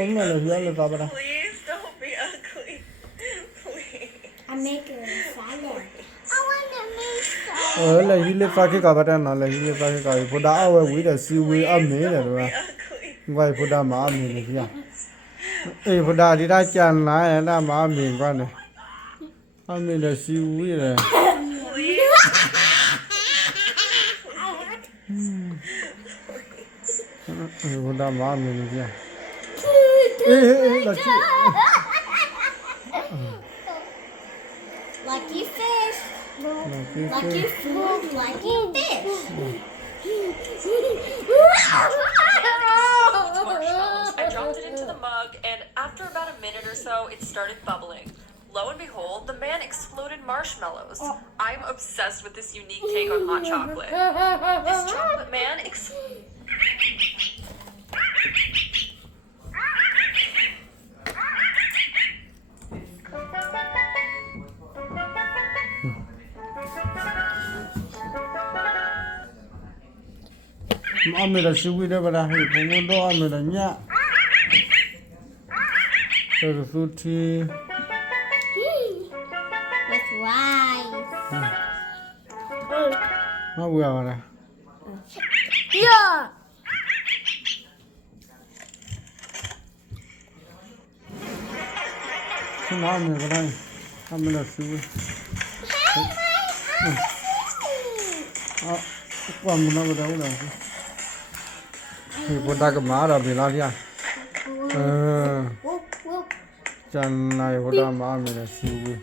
Không là hiểu là tao bà Please don't be ugly. Please. I make a salad. I want to make ở là hiểu là cái cả bà ta nó là hiểu là cái cả phụ đã ở với là siêu với âm này rồi Be mà ugly. ngoài phụ đã mà âm này này kia ấy phụ đã đi ra chăn lại là mà âm này quan này âm này là siêu với rồi Please. phụ đã mà âm này này kia ê là chị Lucky fish. Lucky Lucky fish. food. Lucky fish. Marshmallows. I dropped it into the mug, and after about a minute or so, it started bubbling. Lo and behold, the man exploded marshmallows. I'm obsessed with this unique take on hot chocolate. This chocolate man âm này là siêu với đấy bà ta thì cũng muốn đó âm này là nhá rồi sushi With rice. nó vừa mà này Yeah. cái nó âm này bà ta âm này là siêu với quan một nó vào đâu rồi thì phụ đã cái má rồi bị lao ra Whoop, whoop. chân này phụ đã má này là siêu với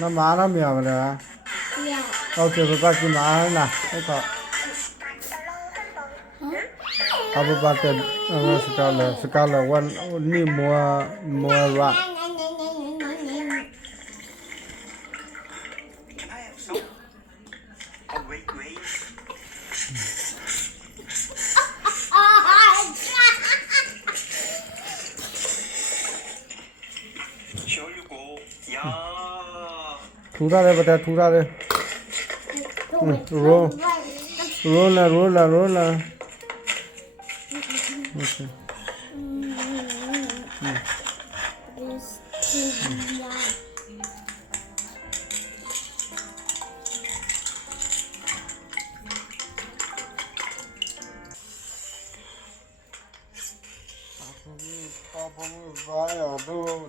nó má nó mèo rồi à Yeah. ok phụ ta cái má nè cái cọ abu baten sekala one ni mua ra Can I have some? Oh, wait. Here you go. Yeah. thu ra đây bata thu ra đây roll là okay It's too young. vai ở đâu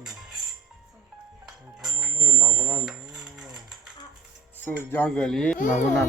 nào có nào sự giang gửi nào có nào